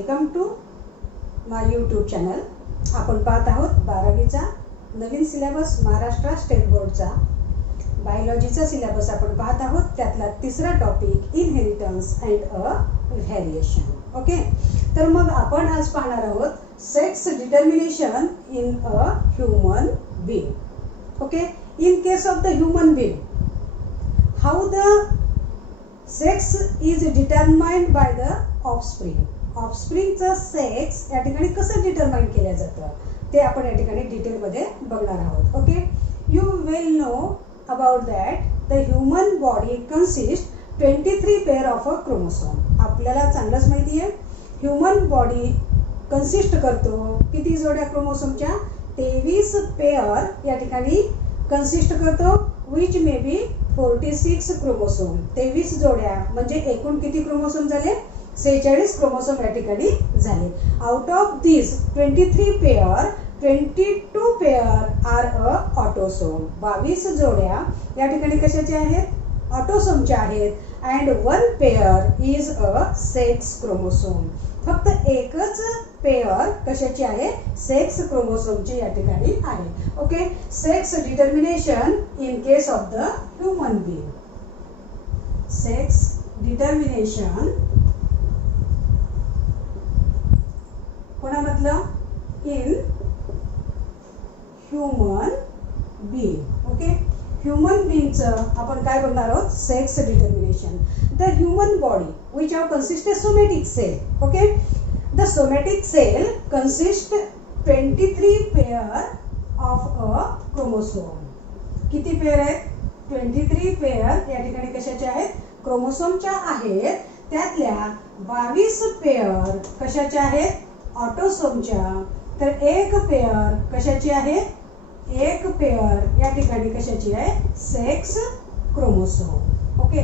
Welcome to my YouTube channel. आपण पाहत आहोत 12वीचा नवीन सिलेबस महाराष्ट्र स्टेट बोर्डचा बायोलॉजीचा सिलेबस आपण पाहत आहोत. त्यातला तिसरा topic inheritance and a variation. Okay, तर मग आपण आज पाहणार आहोत sex determination in a human being. Okay, in case of the human being, how the sex is determined by the offspring. ऑफस्प्रिंगचं सेक्स या ठिकाणी कसं डिटरमाइन केलं जातं ते आपण या ठिकाणी डिटेलमध्ये बघणार आहोत. Okay, you will know about that the human body consist 23 pair of a chromosome. आपल्याला चांगलंच माहिती आहे ह्यूमन बॉडी कन्सिस्ट करतो किती जोड्या क्रोमोसोमच्या? 23 पेअर या ठिकाणी कन्सिस्ट करतो, विच मे बी 46 क्रोमोसोम. 23 जोड्या म्हणजे एकूण किती क्रोमोसोम झाले? 46 क्रोमोसोम या ठिकाणी झाले. Out of this 23 pair 22 pair are a autosome. 22 जोड्या या ठिकाणी कशाच्या आहेत? ऑटोसोमच्या आहेत. And 1 pair is a sex chromosome. फक्त एकच पेअर कशाची आहे? सेक्स क्रोमोसोमची या ठिकाणी आहे. Okay, sex determination in case of the human being. Sex determination कोणामधलं? In human being. Okay, human बीइंगचं आपण काय बघणार आहोत? Sex determination. The human body which are consist somatic cell. Okay, the somatic cell consist 23 pair of a chromosome. किती pair आहेत? 23 pair या ठिकाणी कशाचे आहेत? क्रोमोसोमच्या आहेत. त्यातल्या 22 पेअर कशाच्या आहेत? ऑटोसोमच्या. तर एक पेअर कशाची आहे? एक पेअर या ठिकाणी कशाची आहे? Sex chromosome. Okay,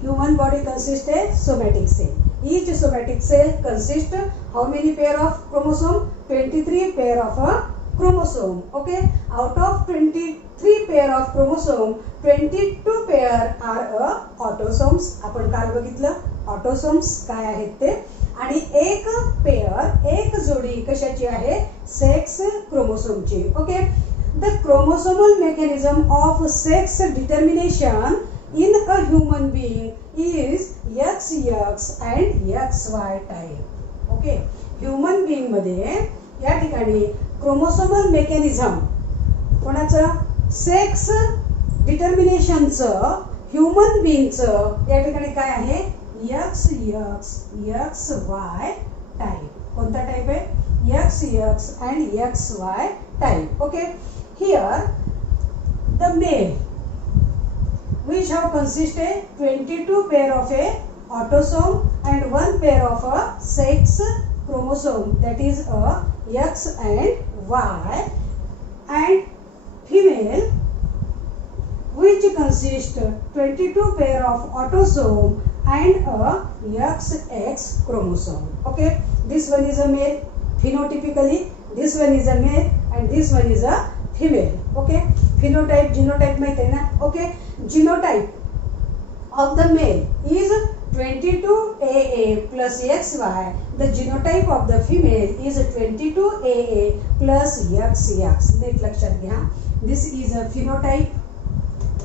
human body consist a somatic cell. Each somatic cell consists how many pair of chromosome? 23 pair of a chromosome. Okay, out of 23 pair of chromosome 22 pair are a autosomes. आपण काल बघितलं autosomes काय आहेत ते. आणि एक pair एक जोडी कशाची आहे? सेक्स क्रोमोसोमची. Okay, the chromosomal mechanism of sex determination in a human being is XX and XY type. Okay, human being मध्ये या ठिकाणी क्रोमोसोमल मेकॅनिझम कोणाचं? सेक्स डिटर्मिनेशनचं ह्यूमन बीइंगचं या ठिकाणी काय आहे? XX XY type. कोणता टाईप आहे? XX and XY type. Okay, here the male which have consisted 22 pair of a autosome and 1 pair of a sex chromosome, that is a X and Y, and female which consist 22 pair of autosome and a XX chromosome. Okay, this one is a male phenotypically, this one is a male and this one is a female. Okay, phenotype genotype माहित आहे ना? Okay, genotype of the male is 22AA plus XY. The genotype of the female is 22AA plus XX. नीट लक्षात घ्या. This is a phenotype.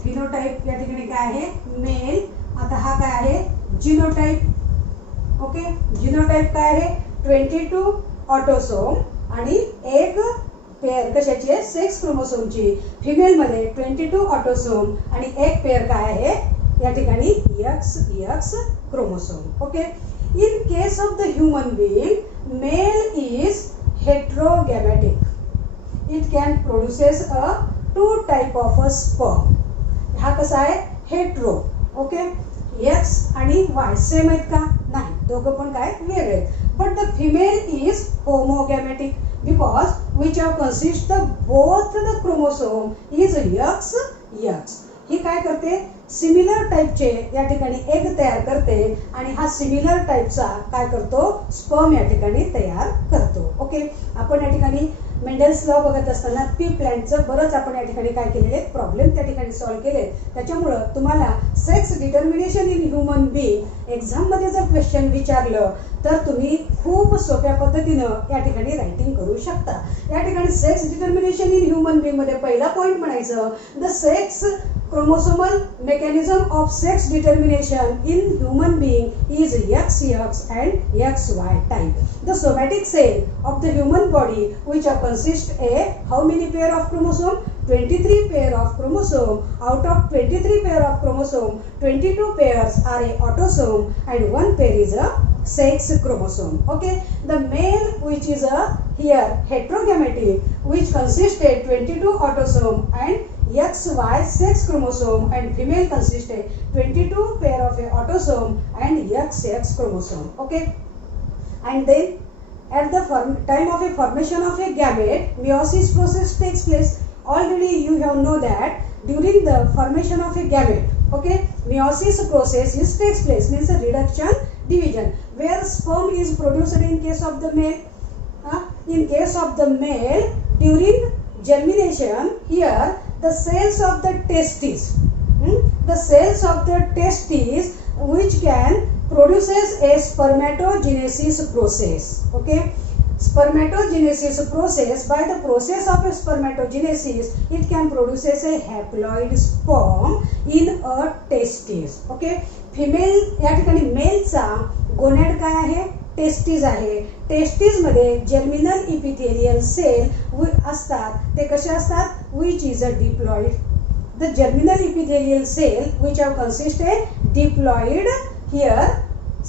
Phenotype या ठिकाणी काय आहे? Mail. आता हा काय आहे? जीनोटाइप. ओके, जीनोटाइप काय आहे? 22 ऑटोसोम आणि एक पेअर कशाची आहे? सेक्स क्रोमोसोमची. फिमेल मध्ये 22 ऑटोसोम आणि एक पेअर काय आहे? या ठिकाणी XX chromosome. Okay, in case of the human being, male is heterogametic. It can produces a 2 type of a sperm. हा कसा आहे? हेट्रो. ओके, X आणि Y सेम आहेत का? नाही, दोघं पण काय वेगळे आहेत. But the female is homogametic because which are consist the both the chromosome is XX. ही काय करते? सिमिलर टाइपचे या ठिकाणी एग तयार करते आणि हा सिमिलर टाइपचा काय करतो? स्पर्म या ठिकाणी तयार करतो. ओके, आपण या ठिकाणी मेंडेल्स लॉ बघत असताना पी प्लांटचं बरंच आपण या ठिकाणी काय केलेले प्रॉब्लेम त्या ठिकाणी सॉल्व्ह केले. त्याच्यामुळं तुम्हाला sex determination in human being exam मध्ये जर क्वेश्चन विचारलं तर तुम्ही खूप सोप्या पद्धतीनं या ठिकाणी रायटिंग करू शकता. या ठिकाणी sex determination in human being मध्ये पहिला पॉइंट म्हणायचं, the sex chromosomal mechanism of sex determination in human being is XX and XY type. The somatic cell of the human body which consist a how many pair of chromosome? 23 pair of chromosome. Out of 23 pair of chromosome, 22 pairs are a autosome and one pair is a sex chromosome. Okay, the male which is a here heterogametic which consists a 22 autosome and XY sex chromosome and female consists a 22 pair of a autosome and XX chromosome. Okay, and then at the time of a formation of a gamete, meiosis process takes place. Already you have know that during the formation of a gamete, okay, meiosis process takes place, means a reduction division, where sperm is produced in case of the male. In case of the male, during germination, here the cells of the testes, the cells of the testes which can produces a spermatogenesis process. Okay, spermatogenesis process, by the process of a spermatogenesis it can produces a haploid sperm in a testis. Okay, female या ठिकाणी मेलचा गोनॅड काय आहे? Testis आहे. Testis मध्ये germinal epithelial sale असतात. ते कसे असतात? Which is a diploid. The germinal epithelial cell which have consist a diploid here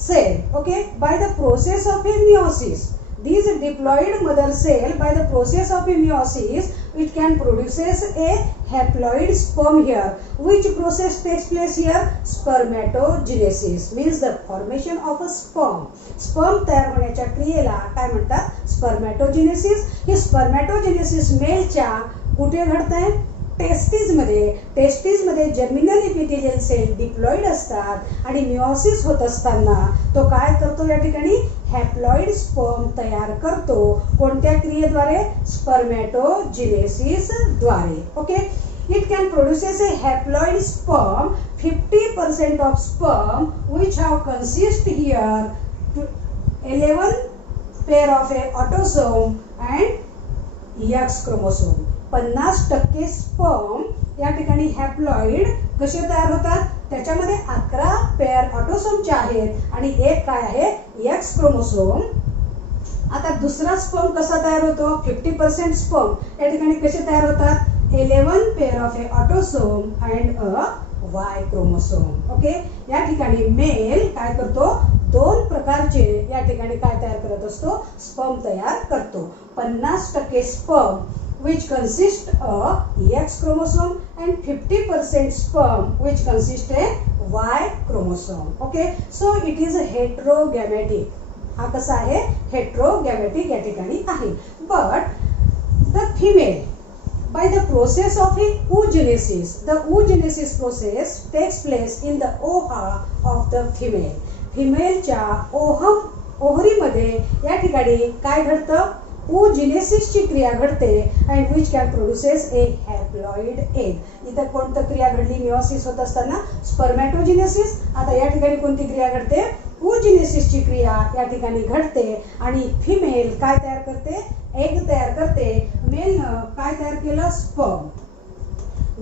cell. Okay, by the process of a meiosis, these diploid mother cell, by the process of a meiosis it can produces a haploid sperm here. Which process takes place here? Spermatogenesis, means the formation of a sperm. Sperm तयार होण्याच्या क्रियेला काय म्हणतात? स्पर्मॅटोजेनेसिस. हे स्पर्मॅटोजेनेसिस मेलच्या कुठे घडतंय? Testis मध्ये. टेस्टिस मध्ये जर्मिनल इपिथेलियल सेल डिप्लॉइड असतात आणि मियोसिस होत असताना तो काय करतो? या ठिकाणी हॅप्लॉइड स्पर्म तयार करतो. कोणत्या क्रियेद्वारे? स्पर्मॅटोजेनेसिस द्वारे. Okay, it can produces A haploid sperm. 50% of sperm which have consist here 11 pair of a autosome and X chromosome. 50% sperm या ठिकाणी हॅप्लॉइड कसे तयार होतात? त्याच्यामध्ये 11 पेअर ऑटोसोमचे आहेत आणि एक काय आहे? X chromosome. आता दुसरा स्पर्म कसा तयार होतो? 50% स्पर्म या ठिकाणी कसे तयार होतात? 11 pair of A autosome and a Y chromosome. Okay, या ठिकाणी मेल काय करतो? 2 प्रकारचे या ठिकाणी काय तयार करत असतो? स्पर्म तयार करतो. 50% sperm which consist a X chromosome and 50% sperm which consist a Y chromosome. Okay, so it is a heterogametic. हा कसा आहे? हेट्रोगॅमेटिक या ठिकाणी आहे. But the female, by the process of a oogenesis, the oogenesis process takes place in the ova of the female. फिमेलच्या ओव्हरीमध्ये या ठिकाणी काय घडतं? oogenesis क्रिया घडते and which can produces a haploid egg. इथं कोणती क्रिया घडली? मियोसिस होत असताना स्पर्मॅटोजेनेसिस. आता या ठिकाणी कोणती क्रिया घडते? oogenesis क्रिया या ठिकाणी घडते आणि फिमेल काय तयार करते? एग तयार करते. मेलनं काय तयार केलं? स्पर्म.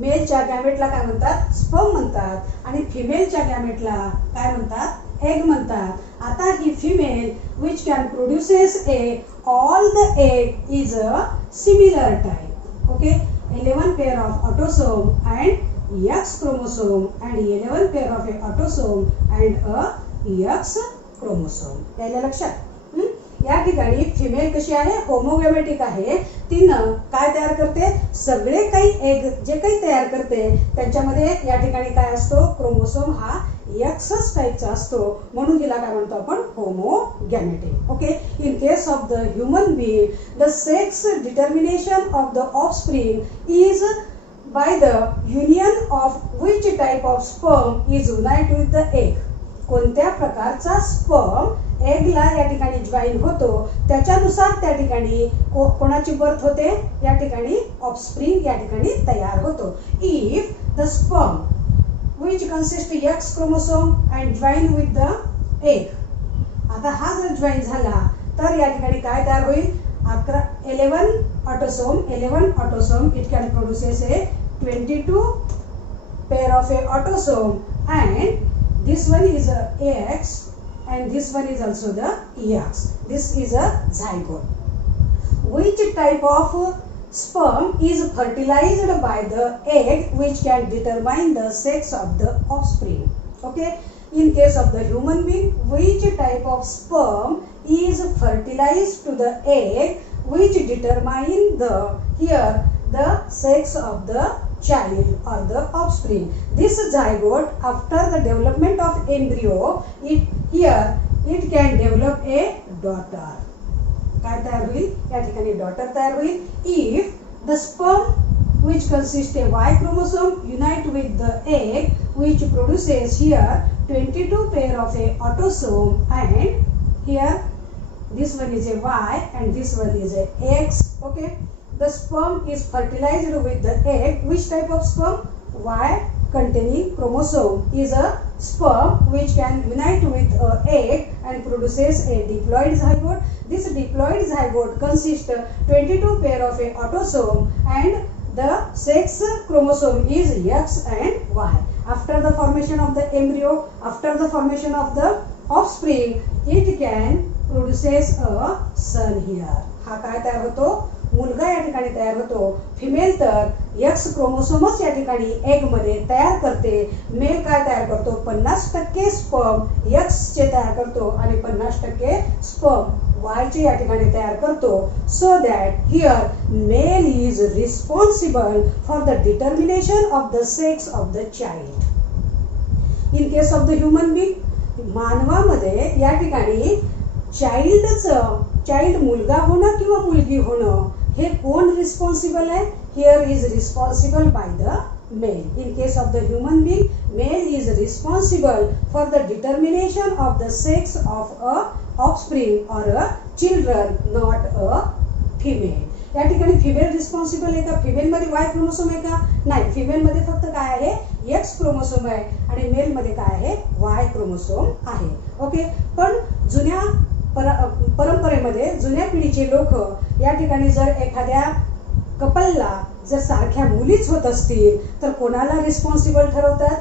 मेलच्या गॅमेटला काय म्हणतात? स्पर्म म्हणतात आणि फिमेलच्या गॅमेटला काय म्हणतात? एग म्हणतात. आता ही female which can produces a all the egg is a similar type. Okay, 11 pair of autosome and X chromosome and 11 pair of a autosome and a X chromosome. याला लक्षात. या ठिकाणी फिमेल कशी आहे? होमोगॅमेटिक आहे. तिनं काय तयार करते? सगळे काही एग जे काही तयार करते त्यांच्यामध्ये या ठिकाणी काय असतो? क्रोमोसोम हा एक्स टाईपचा असतो, म्हणून तिला काय म्हणतो आपण? Homogametic. Okay, in case of the human being the sex determination of the offspring is by the union of which type of sperm is unite with the egg. कोणत्या प्रकारचा स्पर्म एगला या ठिकाणी जॉईन होतो त्याच्यानुसार त्या ठिकाणी कोणाची बर्थ होते? या ठिकाणी ऑफस्प्रिंग या ठिकाणी तयार होतो. If the sperm which consist X chromosome and join with the egg. आता हा जर जॉईन झाला तर या ठिकाणी काय तयार होईल? 11 autosome. It can produces A 22 pair of a autosome, and this one is a X and this one is also the X. This is a zygote. Which type of sperm is fertilized by the egg which can determine the sex of the offspring? Okay, in case of the human being, which type of sperm is fertilized to the egg which determine the sex of the child or the offspring? This zygote, after the development of embryo, it can develop a daughter. काय तयार होईल? या ठिकाणी daughter तयार होईल if the sperm which consists a Y chromosome unite with the egg which produces here 22 pair of a autosome, and here this one is a Y and this one is a X. Okay, the sperm is fertilized with the egg. Which type of sperm? Y containing chromosome is a sperm which can unite with an egg and produces a diploid zygote. This diploid zygote consists 22 pair of a autosome and the sex chromosome is X and Y. After the formation of the embryo, after the formation of the offspring, it can produces a son here. हा काय तयार होतो? मुलगा या ठिकाणी तयार होतो. Female तर एक्स क्रोमोसोमच या ठिकाणी एग मध्ये तयार करते. मेल काय तयार करतो? 50% स्पर्म एक्स चे तयार करतो आणि 50% स्पर्म वाय चे या ठिकाणी तयार करतो. So that here male is responsible for the determination of the sex of the child. In case of the human being, मानवामध्ये या ठिकाणी चाइल्ड मुलगा होणं किंवा मुलगी होणं हे कोण रिस्पॉन्सिबल आहे? Here is responsible by the male. In case of the human being, male is responsible for the determination of the sex of a offspring or a children, not a female. या ठिकाणी female responsible आहे का? Female मध्ये Y chromosome आहे का? नाही, female मध्ये फक्त काय आहे? एक्स क्रोमोसोम आहे आणि मेल मध्ये काय आहे? वाय क्रोमोसोम आहे. ओके, पण जुन्या परंपरेमध्ये जुन्या पिढीचे लोक या ठिकाणी जर एखाद्या कपलला जर सारख्या मुलीच होत असतील तर कोणाला रिस्पॉन्सिबल ठरवतात?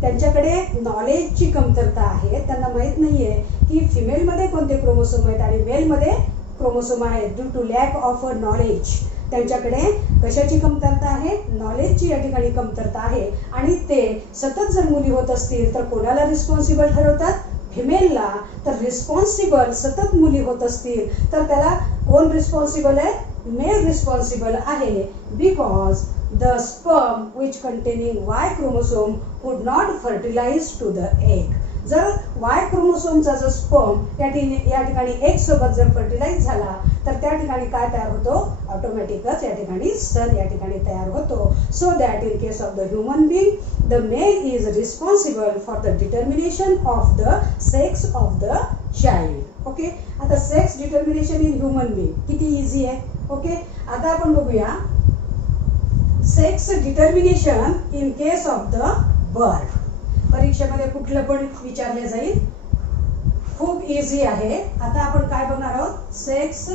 त्यांच्याकडे नॉलेजची कमतरता आहे. त्यांना माहित नाहीये की फिमेलमध्ये कोणते क्रोमोसोम आहेत आणि मेलमध्ये क्रोमोसोम आहेत. Due to lack of knowledge, त्यांच्याकडे कशाची कमतरता आहे? नॉलेजची या ठिकाणी कमतरता आहे. आणि ते सतत जर मुली होत असतील तर कोणाला रिस्पॉन्सिबल ठरवतात? फिमेलला. तर रिस्पॉन्सिबल सतत मुली होत असतील तर त्याला कोण रिस्पॉन्सिबल आहे? मेल रिस्पॉन्सिबल आहे. Because the sperm which containing Y chromosome could not fertilize to the egg. जर वाय क्रोमोसोमचा जो स्पर्म या ठिकाणी एग सोबत जर फर्टिलाइज झाला तर त्या ठिकाणी काय तयार होतो? ऑटोमॅटिकच या ठिकाणी सन या ठिकाणी तयार होतो. So that in case of the human being, the male is responsible for the determination of the sex of the child. Okay, आता sex determination in human being किती इझी आहे. ओके, आता आपण बघूया sex determination in case of the bird. परीक्षेमध्ये कुठलं पण विचारले जाईल, खूप इझी आहे. आता आपण काय बघणार आहोत? सेक्स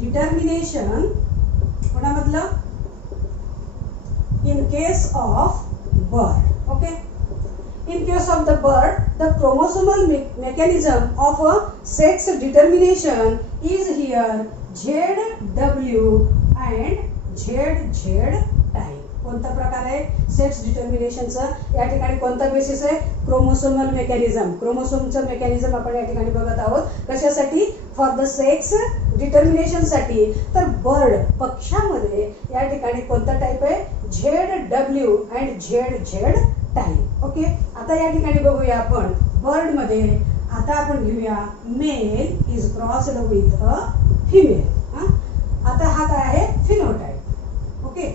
डिटर्मिनेशन कोणामधलं? In case of bird. Okay, in case of the bird, the chromosomal mechanism of a sex determination is here ZW and ZZ type. कोणता प्रकार आहे सेक्स डिटर्मिनेशनचा? या ठिकाणी कोणता बेसिस आहे? Chromosomal mechanism. क्रोमोसोमचं मेकॅनिझम आपण या ठिकाणी बघत आहोत. कशासाठी? फॉर द सेक्स डिटर्मिनेशन साठी. तर बर्ड पक्ष्यामध्ये या ठिकाणी कोणता टाइप आहे? ZW and ZZ type. Okay, आता या ठिकाणी बघूया आपण बर्ड मध्ये. आता आपण घेऊया male is crossed with a female. आता हा काय आहे? फिनोटाइप. ओके,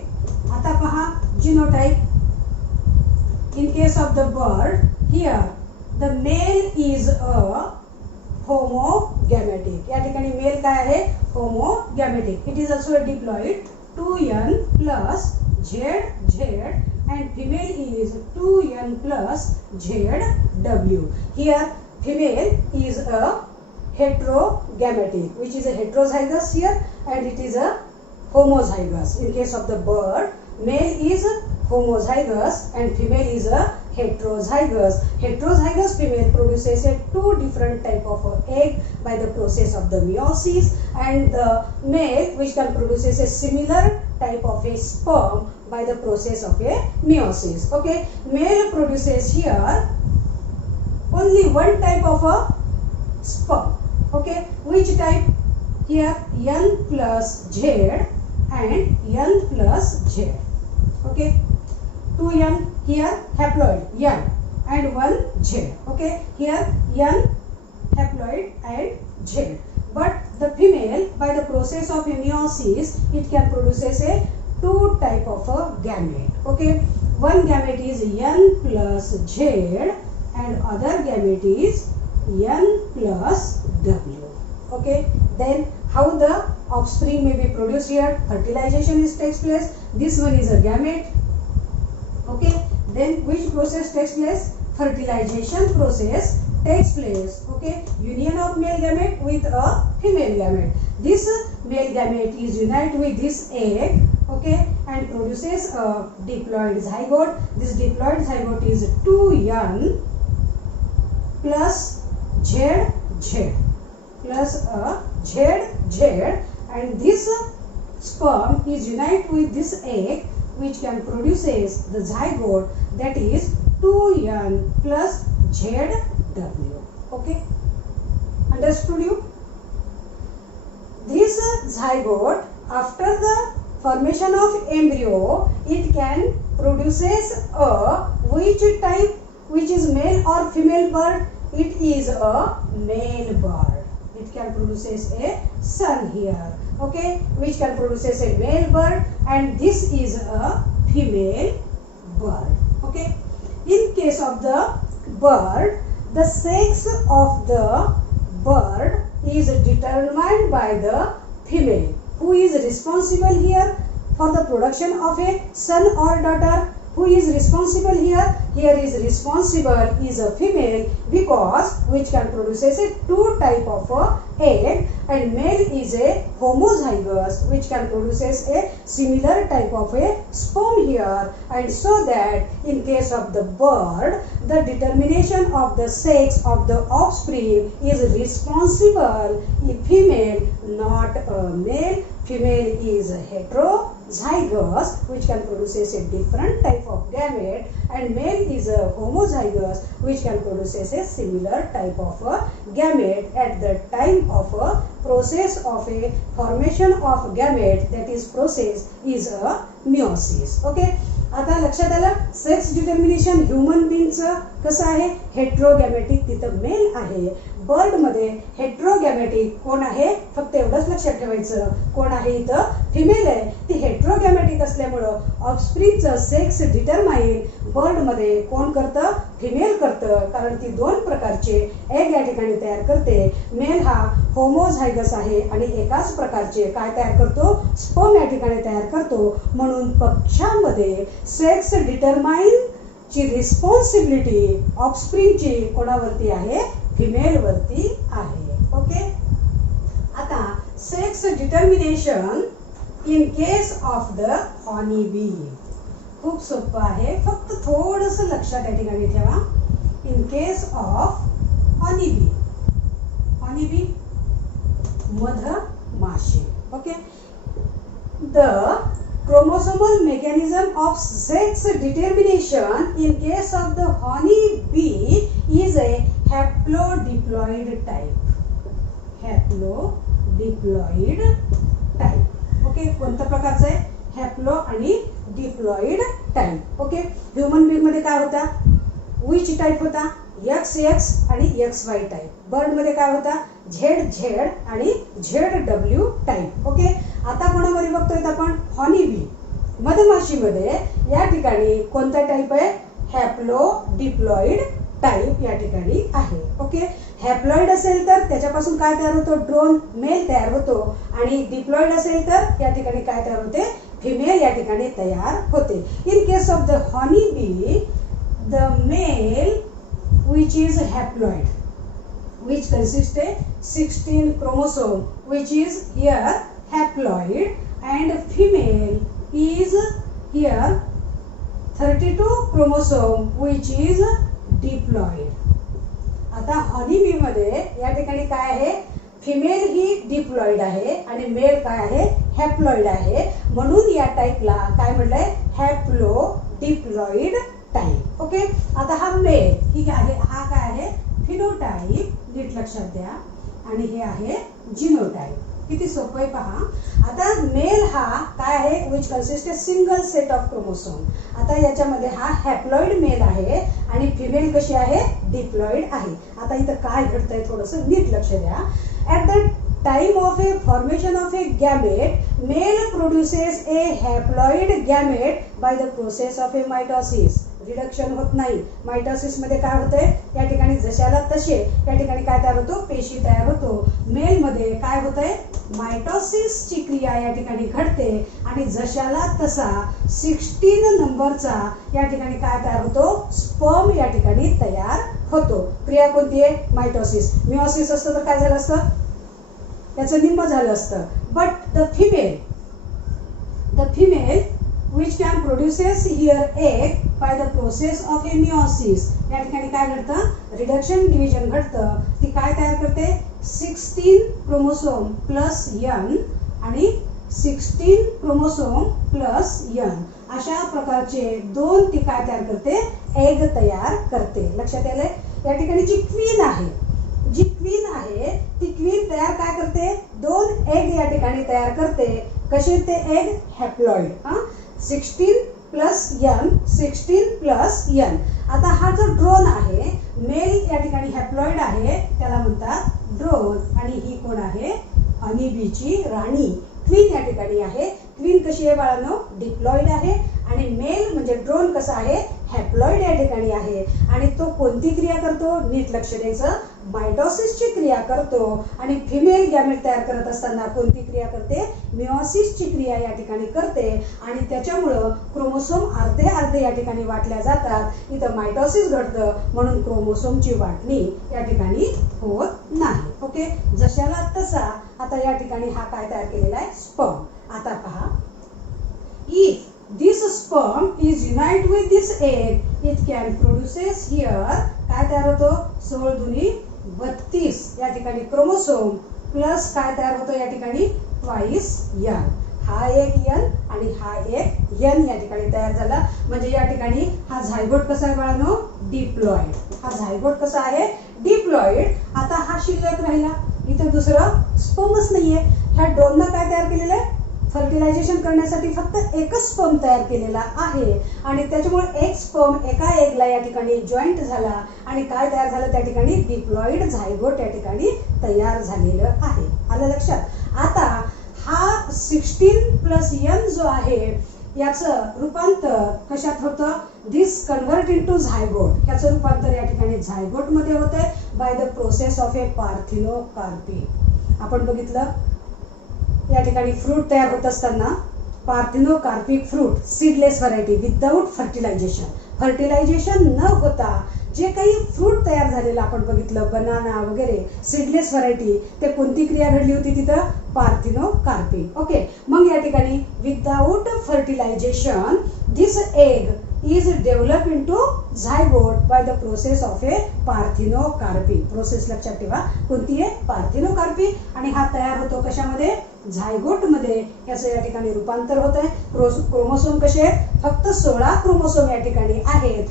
आता पहा genotype. In case of the bird, here the male is a homogametic. या ठिकाणी मेल काय आहे? Homogametic. It is also a diploid 2n plus ZZ and female is 2n plus ZW. Here female is a heterogametic, which is a heterozygous here, and it is a homozygous. In case of the bird, male is homozygous and female is a heterozygous. Heterozygous female produces a two different type of egg by the process of the meiosis, and the male which can produces a similar type of a sperm by the process of a meiosis. Okay, male produces here only one type of a sperm. Okay, which type? Here N plus Z and N plus Z. Okay, 2N here haploid N and 1 Z. Okay, here N haploid and Z. But the female, by the process of meiosis, it can produces a two type of a gamete. Okay, one gamete is N plus Z and other gamete is N plus W. Okay, then how the offspring may be produced here? Fertilization takes place. This one is a gamete. Okay, then which process takes place? Fertilization process takes place. Okay, union of male gamete with a female gamete. This male gamete is united with this egg. Okay, and produces a diploid zygote. This diploid zygote is 2N plus ZZ plus a ZZ, and this sperm is united with this egg which can produces the zygote, that is 2N plus ZW. Okay, understood you? This zygote, after the formation of embryo, it can produces a which type, which is male or female bird? It is a male bird. It can produces a son here. Okay, which can produces a male bird, and this is a female bird. Okay, in case of the bird, the sex of the bird is determined by the female. Who is responsible here for the production of a son or daughter? Who is responsible here? Here is responsible is a female, because which can produces a two type of a egg, and male is a homozygous which can produces a similar type of a sperm here, and so that in case of the bird, the determination of the sex of the offspring is responsible in female, not a male. Female is heterozygous which can produces a different type of gamete, and male is a homozygous which can produces a similar type of a gamete at the time of a process of a formation of gamete, that is process is a meiosis. Okay, आता लक्षात आलं, sex determination human बीइंगचं कसं आहे? हेट्रोगॅमेटिक तिथं mail आहे. Bird मध्ये हेट्रोगॅमेटिक कोण आहे? फक्त एवढंच लक्षात ठेवायचं, कोण आहे इथं? फिमेल आहे. ती हेट्रोगॅमेटिक असल्यामुळं ऑफस्प्रिंगचं सेक्स डिटरमाइन बर्ड मध्ये कोण करतं? फिमेल करतं, कारण ती दोन प्रकारचे एग या ठिकाणी तयार करते. मेल हा होमोझायगस आहे आणि एकाच प्रकारचे काय तयार करतो? स्पर्म या ठिकाणी तयार करतो. म्हणून पक्षामध्ये सेक्स डिटरमाइन ची रिस्पॉन्सिबिलिटी ऑफस्प्रिंगची कोणावरती आहे? फिमेल वरती आहे. ओके, आता sex determination in case of the honey bee खूप सोपं आहे, फक्त थोडंसं लक्षात या ठिकाणी ठेवा. In case of honey bee मधमाशी. Okay, the chromosomal mechanism of sex determination in case of the honey bee is a haplodiploid type. Haplodiploid type. Okay, कोणत्या प्रकारचं आहे? हॅप्लो आणि diploid type. Okay, human being मध्ये काय होता? Which type होता? XX आणि XY टाइप. बर्ड मध्ये काय होता? ZZ आणि ZW टाइप. ओके, आता कोणामध्ये बघतोय आपण? हॉनी बी मधमाशीमध्ये या ठिकाणी कोणता टाइप आहे? हॅप्लोडिप्लॉइड टाइप या ठिकाणी आहे. ओके, हॅप्लॉइड असेल तर त्याच्यापासून काय तयार होतो? ड्रोन मेल तयार होतो, आणि डिप्लॉइड असेल तर या ठिकाणी काय तयार होते? फिमेल या ठिकाणी तयार होते. In case of the honey bee, the male which is haploid, which consists a 16 chromosome, which is here haploid, and female is here 32 chromosome, which is diploid. आता हनी बी मध्ये या ठिकाणी काय आहे, फिमेल ही डिप्लॉइड आहे आणि mail काय आहे, हॅप्लॉइड आहे. म्हणून या टाइपला काय म्हटलंय, हॅप्लो डिप्लॉइड टाइप. ओके, आता हा मेल ही आहे, हा काय आहे, फिनोटाइप, नीट लक्षात द्या. आणि हे आहे जिनोटाइप. किती सोपं आहे पहा. आता मेल हा काय आहे, which consist a single set of chromosome. आता याच्यामध्ये हा हॅप्लॉइड मेल आहे आणि फिमेल कशी आहे, डिप्लॉइड आहे. आता इथं काय घडतंय थोडंसं नीट लक्ष द्या. At the time of a formation of a gamete, male produces a haploid gamete by the process of a mitosis. Reduction होत नाही. मायटोसिस मध्ये काय होतंय, या ठिकाणी जशाला तसे या ठिकाणी काय तयार होतो, पेशी तयार होतो. मेल मध्ये काय होतंय, मायटोसिस ची क्रिया या ठिकाणी घडते आणि जशाला तसा 16 नंबरचा या ठिकाणी काय तयार होतो, स्पर्म या ठिकाणी तयार होतो. क्रिया कोणती आहे, मायटोसिस. मिओसिस असतं तर काय झालं असतं, त्याचं निम्म झालं असतं. But the female which can produces here egg by the process of a meiosis. या ठिकाणी काय घडतं, रिडक्शन डिव्हिजन घडतं. ती काय तयार करते, 16 क्रोमोसोम प्लस n आणि 16 क्रोमोसोम प्लस n अशा प्रकारचे दोन ती काय तयार करते, एग तयार करते. लक्षात आलंय. या ठिकाणी जी क्वीन आहे, ती क्वीन तयार काय करते, दोन एग या ठिकाणी तयार करते. कसे ते एग, हॅप्लॉइड. 16 plus n. आता हा जो ड्रोन आहे, मेल या ठिकाणी हॅप्लॉइड आहे, त्याला म्हणतात ड्रोन. आणि ही कोण आहे, हनीबीची राणी, क्वीन या ठिकाणी आहे. क्वीन कशी आहे बाळांनो, डिप्लॉइड आहे. आणि मेल म्हणजे ड्रोन कसा आहे, हॅप्लॉइड या ठिकाणी आहे. आणि तो कोणती क्रिया करतो, नीट लक्ष द्यायचं, मायटोसिसची क्रिया करतो. आणि फिमेल गॅमेट तयार करत असताना कोणती क्रिया करते, मिओसिसची क्रिया या ठिकाणी करते. आणि त्याच्यामुळं क्रोमोसोम अर्धे या ठिकाणी वाटल्या जातात. इथं मायटोसिस घडतं, म्हणून क्रोमोसोमची वाटणी या ठिकाणी होत नाही. ओके, जशाला तसा आता या ठिकाणी हा काय तयार केलेला आहे, स्पर्म. आता पहा, if this sperm is unite with this egg, it can produces here काय तयार होतो, 16 दुनी 32 या ठिकाणी क्रोमोसोम प्लस काय तयार होतो या ठिकाणी ट्वाइस n. हा एक n आणि हा एक n या ठिकाणी तयार झाला. म्हणजे या ठिकाणी हा झायगोट कसा आहे बाळांनो, डिप्लॉइड. हा झायगोट कसा आहे, डिप्लॉइड. आता हा शिल्लक राहिला, इथे दुसरं स्पर्मच नाहीये. ह्या दोननं काय तयार केलेलं आहे, फर्टिलायझेशन करण्यासाठी फक्त एकच स्पर्म तयार केलेला आहे. आणि त्याच्यामुळे एक स्पर्म एका एगला या ठिकाणी जॉईंट झाला आणि काय तयार झालं, त्या ठिकाणी डिप्लॉइड झायगोट या ठिकाणी तयार झालेलं आहे. आलं लक्षात. आता हा 16 प्लस n जो आहे याचं रूपांतर कशात होतं, दिस कन्व्हर्ट इनटू झायगोट. याचं रूपांतर या ठिकाणी झायगोट मध्ये होतंय by the process of a parthenocarpy. आपण बघितलं या ठिकाणी फ्रूट तयार होत असताना parthenocarpic fruit, seedless variety without fertilisation न होता जे काही फ्रूट तयार झालेलं आपण बघितलं, बनाना वगैरे सीडलेस व्हरायटी, ते कोणती क्रिया घडली होती तिथं, पार्थिनोकार्पिक. ओके, मग या ठिकाणी without fertilisation this egg is developed into zygote by the process of a parthenocarpy. Process लक्षात ठेवा, कोणती आहे, पार्थिनोकार्पी. आणि हा तयार होतो कशामध्ये, झायगोट मध्ये. याचं या ठिकाणी रूपांतर होत आहे. क्रोमोसोम कसे आहेत, फक्त 16 क्रोमोसोम या ठिकाणी आहेत.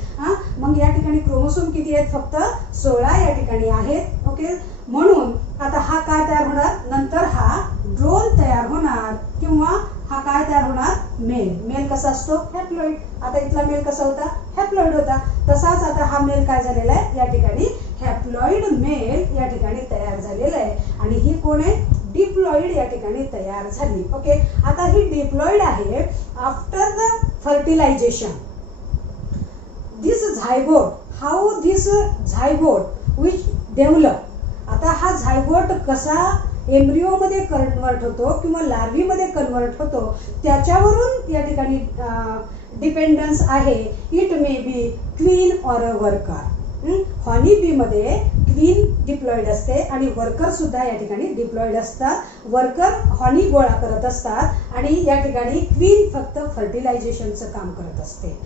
मग या ठिकाणी क्रोमोसोम किती आहेत, फक्त 16 या ठिकाणी आहेत. ओके, म्हणून आता हा काय तयार होणार, नंतर हा ड्रोन तयार होणार किंवा हा काय तयार होणार, मेल कसा असतो, हॅप्लॉइड. आता इथला मेल कसा होता, हॅप्लॉइड होता. तसाच आता हा मेल काय झालेला आहे, या ठिकाणी हॅप्लॉइड मेल या ठिकाणी तयार झालेला आहे. आणि ही कोण आहे, डिप्लॉइड या ठिकाणी तयार झाली. ओके, आता ही डिप्लॉइड आहे. After the fertilisation this zygote, how this zygote which develop. आता हा झायगोट कसा एम्ब्रिओ मध्ये कन्वर्ट होतो किंवा लार्वी मध्ये कन्वर्ट होतो त्याच्यावरून या ठिकाणी डिपेंडन्स आहे. It may be queen or a worker. Honey bee मध्ये क्वीन डिप्लॉइड असते आणि वर्कर सुद्धा या ठिकाणी डिप्लॉइड असतात. वर्कर हॉनी गोळा करत असतात आणि या ठिकाणी क्वीन फक्त फर्टिलायझेशनचं काम करत असते.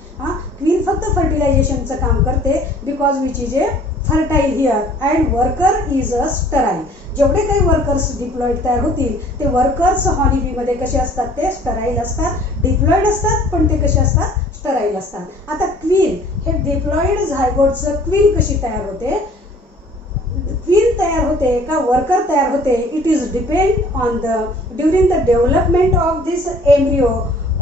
क्वीन फक्त फर्टिलायझेशनचं काम करते because which is a fertile here and worker is a sterile. जेवढे काही वर्कर्स डिप्लॉइड तयार होतील ते वर्कर्स हॉनी बी मध्ये कसे असतात, ते स्टराईल असतात. डिप्लॉइड असतात पण ते कसे असतात, स्टराईल असतात. आता क्वीन हे डिप्लॉइड झायगोटचं क्वीन कशी तयार होते, क्वीन तयार होते का वर्कर तयार होते, it is depend on the during the development of this embryo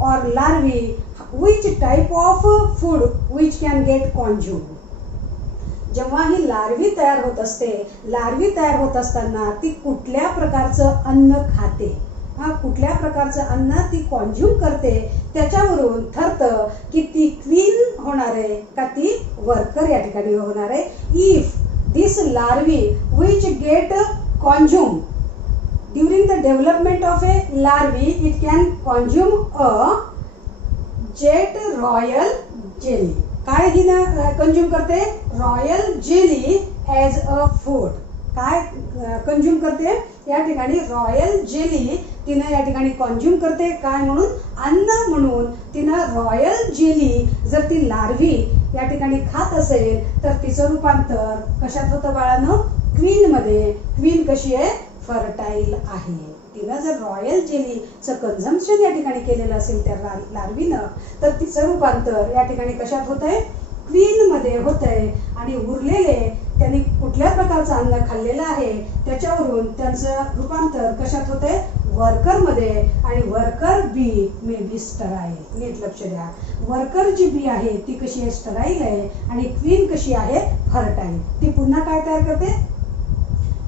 और larvae which type of food which can get consumed. जेव्हा ही लार्वी तयार होत असते, लार्वी तयार होत असताना ती कुठल्या प्रकारचं अन्न खाते, कुठल्या प्रकारचं अन्न ती कॉन्झ्युम करते, त्याच्यावरून ठरतं की ती क्वीन होणार आहे का ती वर्कर या ठिकाणी होणार आहे. If this larvae which get consume during the development of a larvae, it can consume a jet royal jelly. काय ही कंझ्युम करते, royal jelly as a food. काय कंझ्युम करते या ठिकाणी, रॉयल जेली तिनं या ठिकाणी कंझ्युम करते. काय म्हणून, अन्न म्हणून तिनं रॉयल जेली जर ती लार्वी या ठिकाणी खात असेल तर तिचं रूपांतर कशात होतं बाळांनो, क्वीन मध्ये. क्वीन कशी आहे, फर्टाईल आहे. तिनं जर रॉयल जेलीचं कन्झम्पशन या ठिकाणी केलेलं असेल त्या लार्वीनं तर तिचं रूपांतर या ठिकाणी कशात होत आहे, क्वीन मध्ये होत आहे. आणि उरलेले त्यांनी कुठल्या प्रकारचं अन्न खाल्लेलं आहे त्याच्यावरून त्यांचं रूपांतर कशात होत आहे, वर्कर मध्ये. आणि worker bee may be sterile. नीट लक्ष द्या, वर्कर जी बी आहे ती कशी आहे, स्टराईल आहे. आणि क्वीन कशी आहे, फर्टाईल. ती पुन्हा काय तयार करते,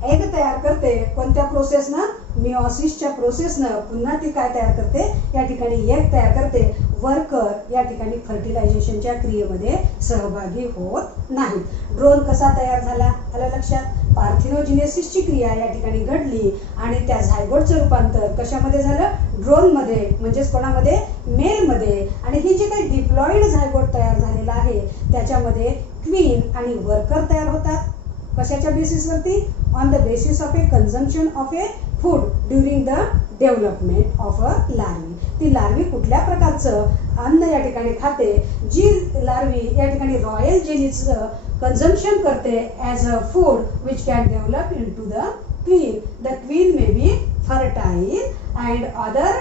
एग तयार करते. कोणत्या प्रोसेसनं, मिओसिसच्या प्रोसेसनं पुन्हा ती काय तयार करते, या ठिकाणी एग तयार करते. वर्कर या ठिकाणी फर्टिलायझेशनच्या क्रियेमध्ये सहभागी होत नाही. ड्रोन कसा तयार झाला, आलं लक्षात, पार्थिनोजिनेसिसची क्रिया या ठिकाणी घडली आणि त्या झायगोटचं रूपांतर कशामध्ये झालं, ड्रोनमध्ये, म्हणजेच कोणामध्ये, मेलमध्ये. आणि ही जी काही डिप्लॉइड झायगोट तयार झालेला आहे त्याच्यामध्ये क्वीन आणि वर्कर तयार होतात. कशाच्या बेसिसवरती, on the basis of a consumption of a food during the development of a larvae. ती लार्वी कुठल्या प्रकारचं अन्न या ठिकाणी खाते, जी लार्वी या ठिकाणी रॉयल जेलीचं कन्झम्पशन करते as a food which can develop into the queen. The queen may be fertile and other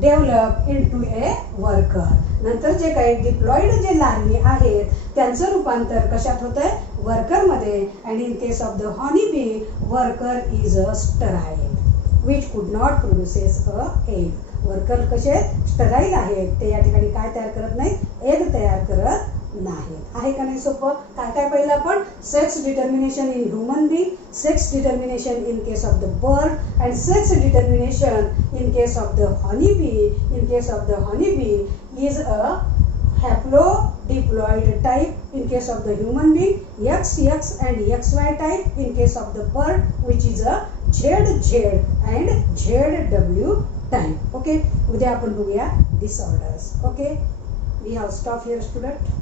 develop into a worker. नंतर जे काही डिप्लॉइड जे लार्वी आहेत त्यांचं रूपांतर कशात होतंय, वर्करमध्ये. And in case of the honey bee, worker is a sterile which could not produces a egg. Worker कसे स्टराईल आहेत, ते या ठिकाणी काय तयार करत नाहीत, एग तयार करत नाहीत. आहे का नाही सोपं. काय काय पाहिलं आपण, sex determination in human being, sex determination in case of the bird and sex determination in case of the honey bee. In case of the honey bee is a haplodiploid type in case of the human being, XX and XY type in case of the bird, which is a ZZ and ZW type. Okay, उद्या आपण बघूया disorders. Okay, we have stop here student.